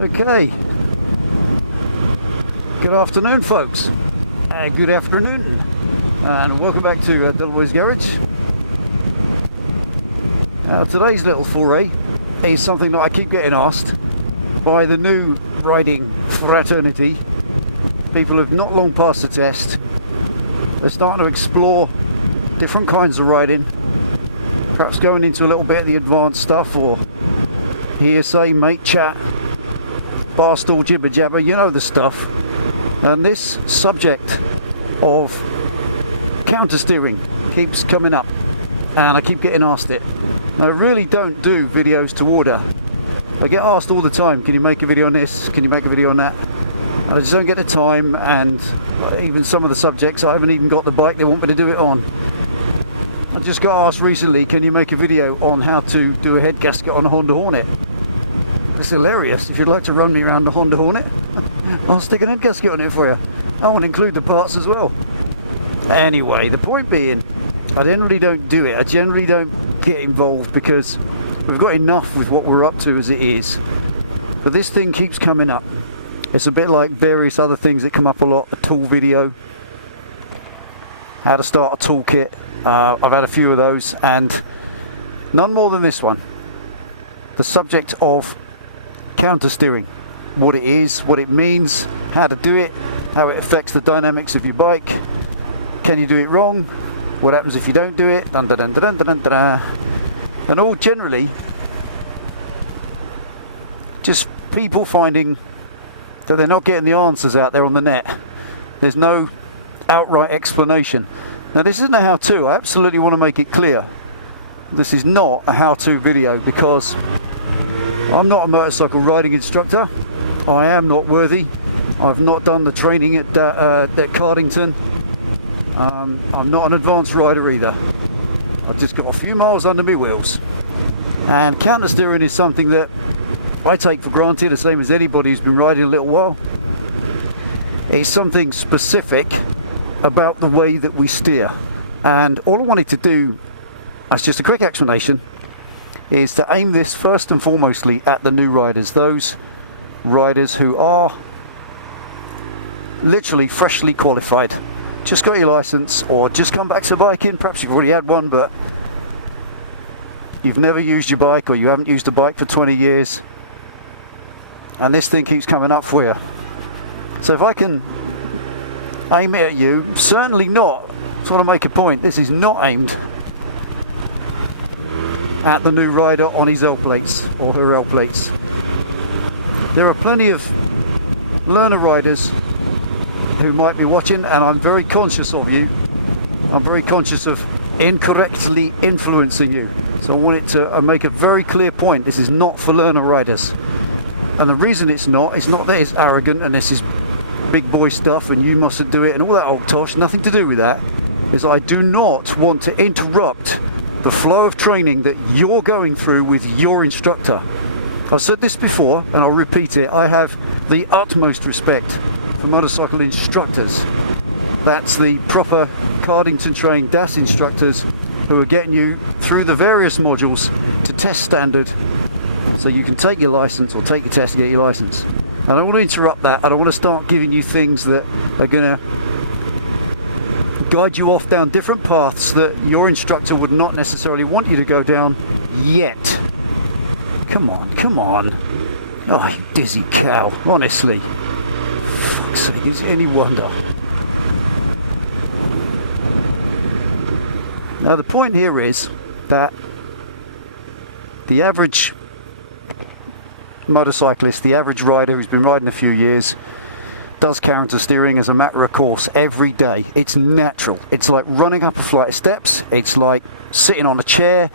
Okay. Good afternoon, folks. Good afternoon. And welcome back to Delboy's Garage. Today's little foray is something that I keep getting asked by the new riding fraternity. People have not long passed the test. They're starting to explore different kinds of riding, perhaps going into a little bit of the advanced stuff, or hearsay, mate chat, barstool, jibber jabber, you know the stuff. And this subject of counter steering keeps coming up, and I keep getting asked it. I really don't do videos to order. I get asked all the time, can you make a video on this, can you make a video on that? And I just don't get the time, and even some of the subjects I haven't even got the bike they want me to do it on. I just got asked recently, can you make a video on how to do a head gasket on a Honda Hornet? It's hilarious. If you'd like to run me around the Honda Hornet, I'll stick an head gasket on it for you. I want to include the parts as well. Anyway, the point being, I generally don't do it. I generally don't get involved because we've got enough with what we're up to as it is. But this thing keeps coming up. It's a bit like various other things that come up a lot. A tool video, how to start a toolkit. I've had a few of those, and none more than this one. The subject of counter steering, what it is, what it means, how to do it, how it affects the dynamics of your bike. Can you do it wrong? What happens if you don't do it? Dun, dun, dun, dun, dun, dun, dun. And all generally just people finding that they're not getting the answers out there on the net. There's no outright explanation. Now this isn't a how-to. I absolutely want to make it clear. This is not a how-to video because I'm not a motorcycle riding instructor. I am not worthy. I've not done the training at Cardington. I'm not an advanced rider either. I've just got a few miles under my wheels. And counter steering is something that I take for granted, the same as anybody who's been riding a little while. It's something specific about the way that we steer. And all I wanted to do, as just a quick explanation, is to aim this first and foremostly at the new riders, those riders who are literally freshly qualified, just got your license or just come back to biking. Perhaps you've already had one, but you've never used your bike, or you haven't used a bike for 20 years, and this thing keeps coming up for you. So if I can aim it at you, certainly not, just want to make a point, this is not aimed at the new rider on his L plates or her L plates. There are plenty of learner riders who might be watching, and I'm very conscious of you. I'm very conscious of incorrectly influencing you. So I wanted to make a very clear point. This is not for learner riders. And the reason it's not that it's arrogant and this is big boy stuff and you mustn't do it and all that old tosh. Nothing to do with that. Is I do not want to interrupt the flow of training that you're going through with your instructor. I've said this before and I'll repeat it. I have the utmost respect for motorcycle instructors. That's the proper Cardington trained DAS instructors who are getting you through the various modules to test standard so you can take your license or take your test and get your license. I don't want to interrupt that. I don't want to start giving you things that are going to guide you off down different paths that your instructor would not necessarily want you to go down yet. Come on, come on. Oh, you dizzy cow, honestly. Fuck's sake, is it any wonder? Now the point here is that the average motorcyclist, the average rider who's been riding a few years, does counter steering as a matter of course every day. It's natural. It's like running up a flight of steps. It's like sitting on a chair.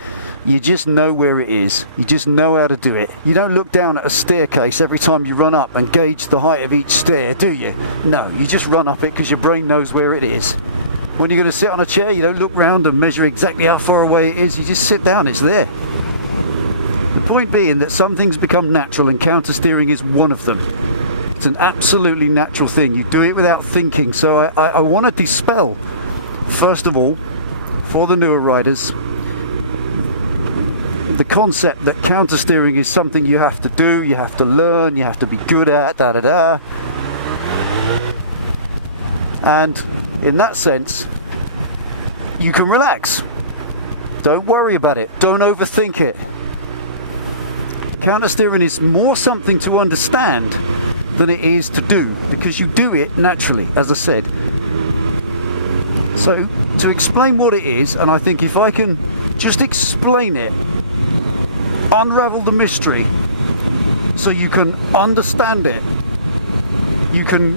You just know where it is. You just know how to do it. You don't look down at a staircase every time you run up and gauge the height of each stair, do you? No, you just run up it because your brain knows where it is. When you're going to sit on a chair, you don't look round and measure exactly how far away it is. You just sit down, it's there. The point being that some things become natural, and counter steering is one of them. It's an absolutely natural thing. You do it without thinking. So I want to dispel, first of all, for the newer riders, the concept that counter steering is something you have to do, you have to learn, you have to be good at, da da da. And in that sense, you can relax. Don't worry about it. Don't overthink it. Counter steering is more something to understand than it is to do, because you do it naturally, as I said. So, to explain what it is, and I think if I can just explain it, unravel the mystery, so you can understand it, you can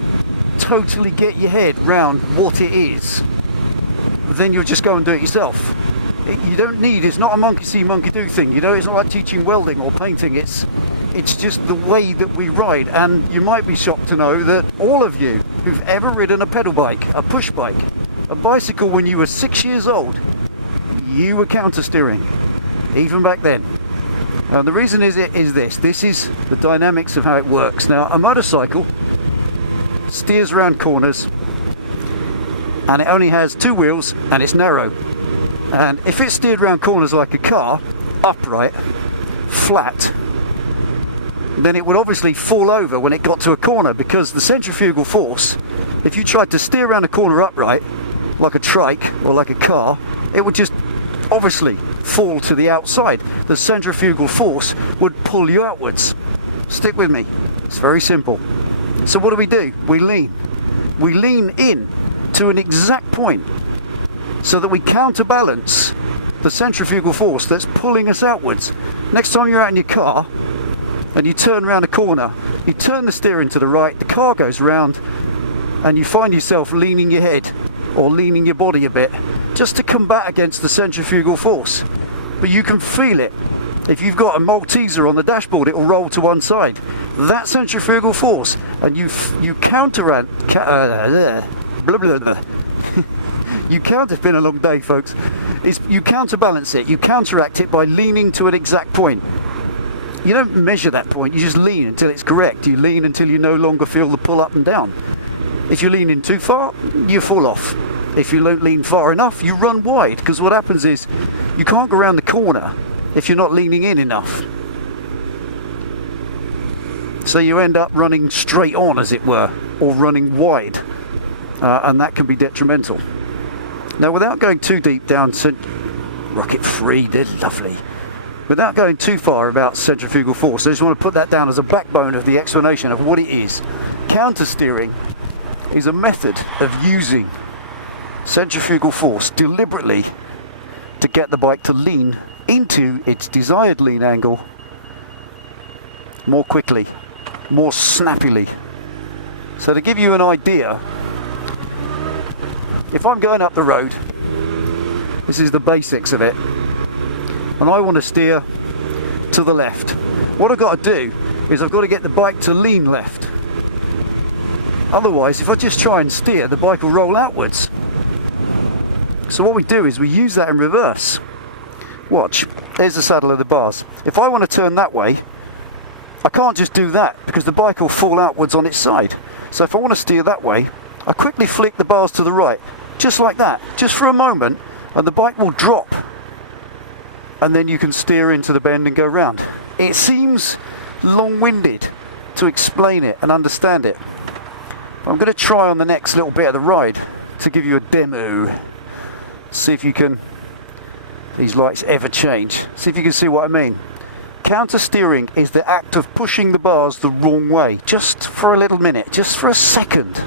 totally get your head round what it is, then you'll just go and do it yourself. You don't need, it's not a monkey see, monkey do thing, you know, it's not like teaching welding or painting, it's just the way that we ride. And you might be shocked to know that all of you who've ever ridden a pedal bike, a push bike, a bicycle when you were 6 years old, you were counter steering, even back then. And the reason is this is the dynamics of how it works. Now, a motorcycle steers around corners, and it only has two wheels, and it's narrow. And if it steered around corners like a car, upright, flat, then it would obviously fall over when it got to a corner, because the centrifugal force, if you tried to steer around a corner upright, like a trike or like a car, it would just obviously fall to the outside. The centrifugal force would pull you outwards. Stick with me. It's very simple. So what do? We lean. We lean in to an exact point so that we counterbalance the centrifugal force that's pulling us outwards. Next time you're out in your car and you turn around a corner, you turn the steering to the right, the car goes round, and you find yourself leaning your head or leaning your body a bit just to combat against the centrifugal force. But you can feel it. If you've got a Malteser on the dashboard, it will roll to one side. That centrifugal force, and you counteract. It's been a long day, folks. You counterbalance it. You counteract it by leaning to an exact point. You don't measure that point. You just lean until it's correct. You lean until you no longer feel the pull up and down. If you lean in too far, you fall off. If you don't lean far enough, you run wide, because what happens is you can't go around the corner if you're not leaning in enough. So you end up running straight on, as it were, or running wide, and that can be detrimental. Now, without going too deep down, rocket free, they're lovely. Without going too far about centrifugal force, I just want to put that down as a backbone of the explanation of what it is. Counter steering is a method of using centrifugal force deliberately to get the bike to lean into its desired lean angle more quickly, more snappily. So to give you an idea, if I'm going up the road, this is the basics of it, and I want to steer to the left, what I've got to do is I've got to get the bike to lean left. Otherwise, if I just try and steer, the bike will roll outwards. So what we do is we use that in reverse. Watch, there's the saddle of the bars. If I want to turn that way, I can't just do that, because the bike will fall outwards on its side. So if I want to steer that way, I quickly flick the bars to the right, just like that, just for a moment, and the bike will drop. And then you can steer into the bend and go round. It seems long-winded to explain it and understand it. I'm going to try on the next little bit of the ride to give you a demo. See if you can, these lights ever change, see if you can see what I mean. Counter steering is the act of pushing the bars the wrong way, just for a little minute, just for a second,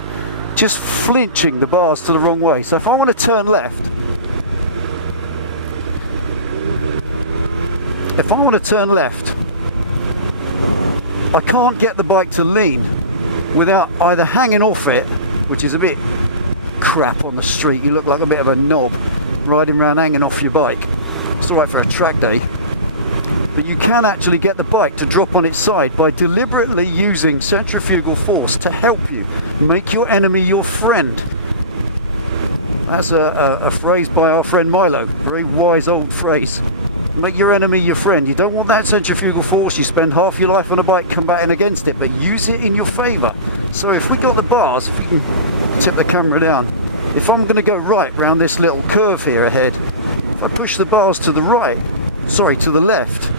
just flinching the bars to the wrong way. So if I want to turn left, I can't get the bike to lean without either hanging off it, which is a bit crap on the street. You look like a bit of a knob riding around hanging off your bike. It's alright for a track day, but you can actually get the bike to drop on its side by deliberately using centrifugal force to help you. Make your enemy your friend. That's a phrase by our friend Milo, very wise old phrase. Make your enemy your friend. You don't want that centrifugal force. You spend half your life on a bike combating against it, but use it in your favour. So if we got the bars, if you can tip the camera down, if I'm going to go right round this little curve here ahead, if I push the bars to the right, sorry, to the left,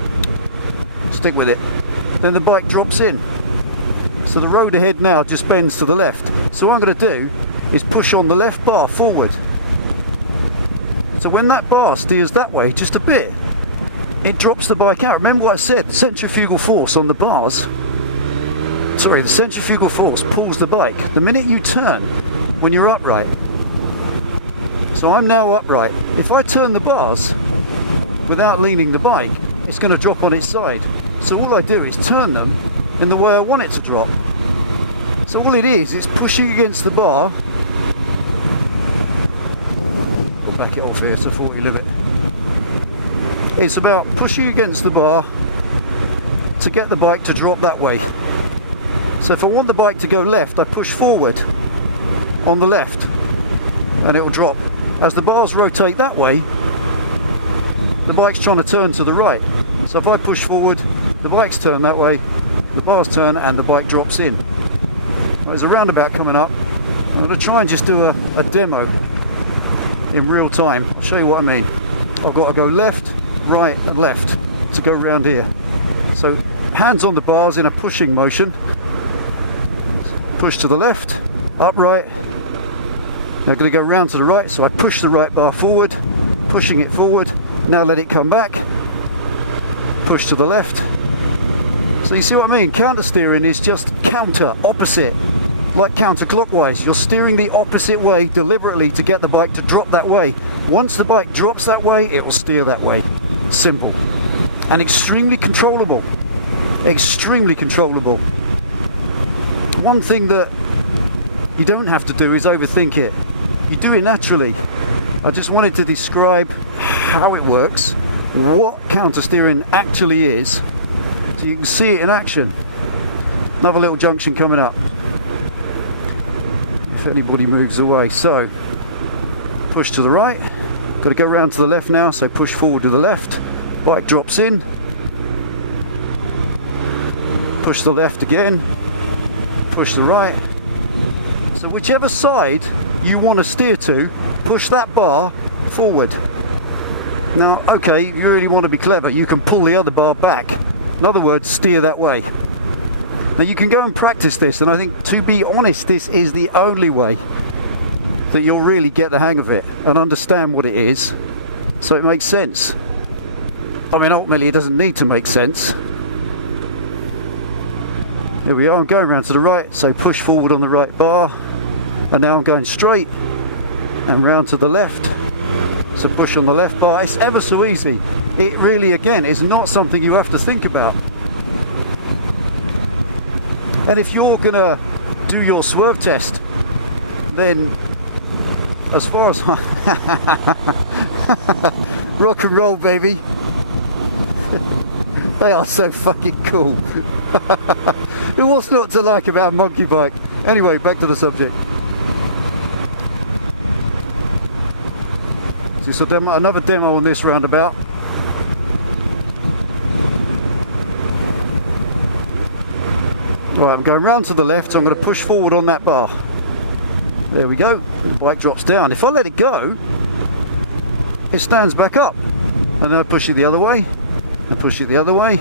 stick with it, then the bike drops in. So the road ahead now just bends to the left. So what I'm going to do is push on the left bar forward. So when that bar steers that way just a bit, it drops the bike out. Remember what I said, the centrifugal force on the bars, the centrifugal force pulls the bike the minute you turn when you're upright. So I'm now upright. If I turn the bars without leaning the bike, it's going to drop on its side. So all I do is turn them in the way I want it to drop. So all it is pushing against the bar. We'll back it off here, it's a 40 limit. It's about pushing against the bar to get the bike to drop that way. So if I want the bike to go left, I push forward on the left and it will drop. As the bars rotate that way, the bike's trying to turn to the right. So if I push forward, the bike's turn that way, the bars turn and the bike drops in. Well, there's a roundabout coming up. I'm going to try and just do a demo in real time. I'll show you what I mean. I've got to go left, right and left to go round here. So hands on the bars in a pushing motion. Push to the left, upright. Now I'm going to go round to the right, so I push the right bar forward, pushing it forward. Now let it come back. Push to the left. So you see what I mean? Counter steering is just counter, opposite, like counterclockwise. You're steering the opposite way deliberately to get the bike to drop that way. Once the bike drops that way, it will steer that way. Simple. And extremely controllable. Extremely controllable. One thing that you don't have to do is overthink it. You do it naturally. I just wanted to describe how it works, what counter steering actually is, so you can see it in action. Another little junction coming up, if anybody moves away. So push to the right, got to go round to the left now, so push forward to the left, bike drops in, push to the left again, push to the right. So whichever side you want to steer to, push that bar forward. Now, okay, if you really want to be clever, you can pull the other bar back. In other words, steer that way. Now you can go and practice this, and I think, to be honest, this is the only way that you'll really get the hang of it and understand what it is, so it makes sense. I mean, ultimately it doesn't need to make sense. Here we are, I'm going round to the right, so push forward on the right bar, and now I'm going straight and round to the left, so push on the left bar. It's ever so easy. It really, again, is not something you have to think about. And if you're gonna do your swerve test, then as far as rock and roll, baby. They are so fucking cool. What's not to like about a monkey bike? Anyway, back to the subject. So another demo on this roundabout. Right, I'm going round to the left, so I'm going to push forward on that bar. There we go. The bike drops down. If I let it go, it stands back up. And then I push it the other way, and push it the other way.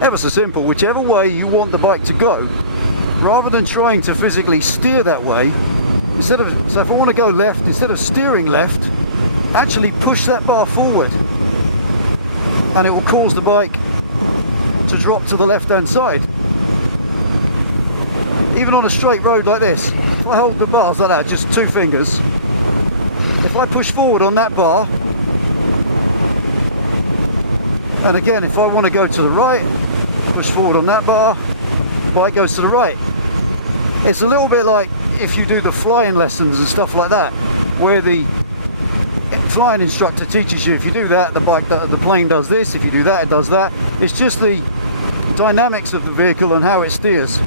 Ever so simple. Whichever way you want the bike to go, rather than trying to physically steer that way, so if I want to go left, instead of steering left, actually push that bar forward, and it will cause the bike to drop to the left-hand side. Even on a straight road like this, if I hold the bars like that, just two fingers, if I push forward on that bar, and again, if I want to go to the right, push forward on that bar, bike goes to the right. It's a little bit like if you do the flying lessons and stuff like that, where the flying instructor teaches you, if you do that, the plane does this, if you do that, it does that. It's just the dynamics of the vehicle and how it steers.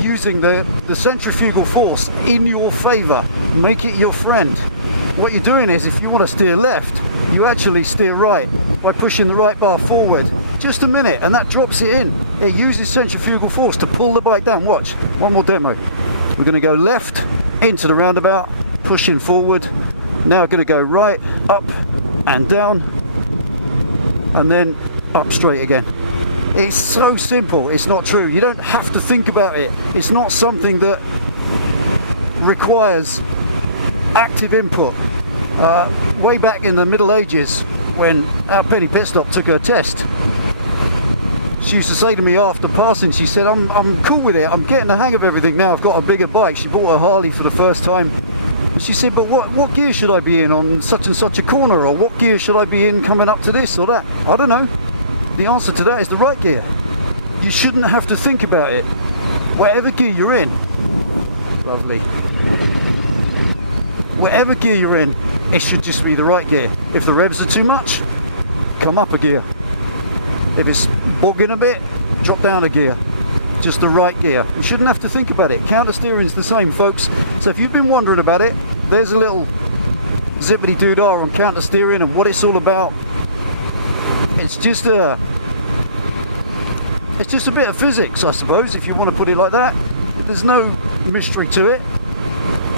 Using the centrifugal force in your favour, make it your friend. What you're doing is, if you want to steer left, you actually steer right by pushing the right bar forward just a minute, and that drops it in. It uses centrifugal force to pull the bike down. Watch, one more demo. We're going to go left into the roundabout, pushing forward, Now I'm going to go right, up and down, and then up straight again. It's so simple. It's not true. You don't have to think about it. It's not something that requires active input. Way back in the Middle Ages, when our Penny Pitstop took her test, she used to say to me after passing, she said, I'm cool with it, I'm getting the hang of everything now, I've got a bigger bike. She bought her Harley for the first time, and she said, but what gear should I be in on such and such a corner, or what gear should I be in coming up to this or that? I don't know. The answer to that is the right gear. You shouldn't have to think about it. Whatever gear you're in, lovely. Whatever gear you're in, it should just be the right gear. If the revs are too much, come up a gear. If it's bogging a bit, drop down a gear. Just the right gear. You shouldn't have to think about it. Counter steering's the same, folks. So if you've been wondering about it, there's a little zippity doodah on counter steering and what it's all about. It's just a bit of physics, I suppose, if you want to put it like that. There's no mystery to it.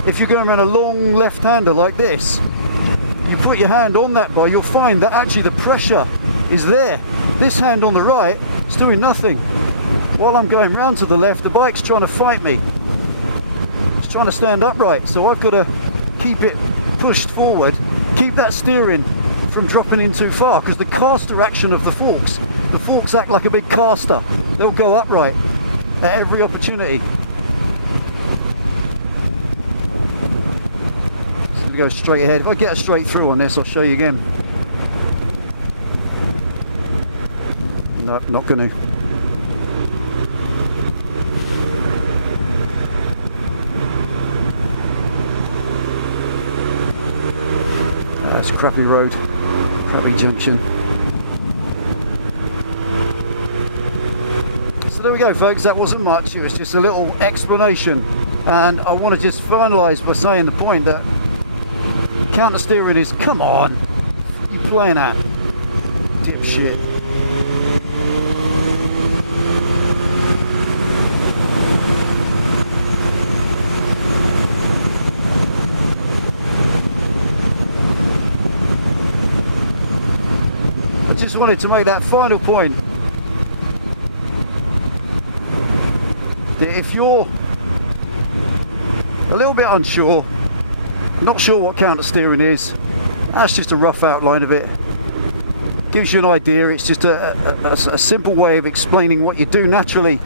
If you're going around a long left-hander like this, you put your hand on that bar, you'll find that actually the pressure is there. This hand on the right is doing nothing. While I'm going round to the left, the bike's trying to fight me. It's trying to stand upright, so I've got to keep it pushed forward, keep that steering from dropping in too far, because the caster action of the forks act like a big caster. They'll go upright at every opportunity. So we go straight ahead. If I get a straight through on this, I'll show you again. No, not going to. That's crappy road, crappy junction. So there we go, folks. That wasn't much. It was just a little explanation, and I want to just finalise by saying the point that counter steering is, come on, what are you playing at, dipshit. I just wanted to make that final point that if you're a little bit unsure, not sure what counter steering is, that's just a rough outline of it. Gives you an idea. It's just a simple way of explaining what you do naturally,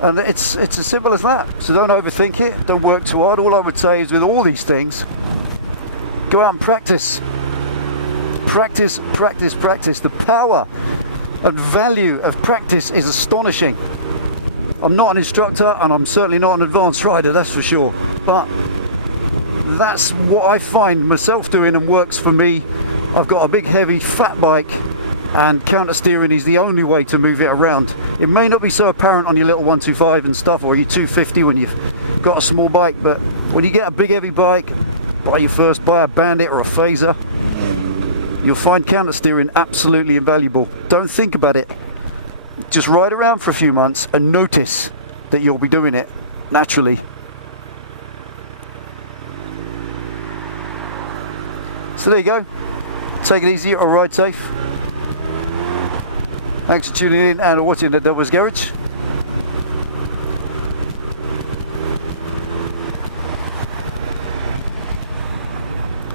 and it's as simple as that. So don't overthink it, don't work too hard. All I would say is with all these things, go out and practice. Practice, practice, practice. The power and value of practice is astonishing. I'm not an instructor, and I'm certainly not an advanced rider, that's for sure. But that's what I find myself doing and works for me. I've got a big, heavy, fat bike, and counter steering is the only way to move it around. It may not be so apparent on your little 125 and stuff, or your 250 when you've got a small bike, but when you get a big, heavy bike, buy a Bandit or a Phaser, you'll find counter steering absolutely invaluable. Don't think about it. Just ride around for a few months and notice that you'll be doing it naturally. So there you go. Take it easy or ride safe. Thanks for tuning in and watching at Delboy's Garage.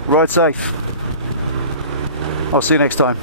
Ride safe. I'll see you next time.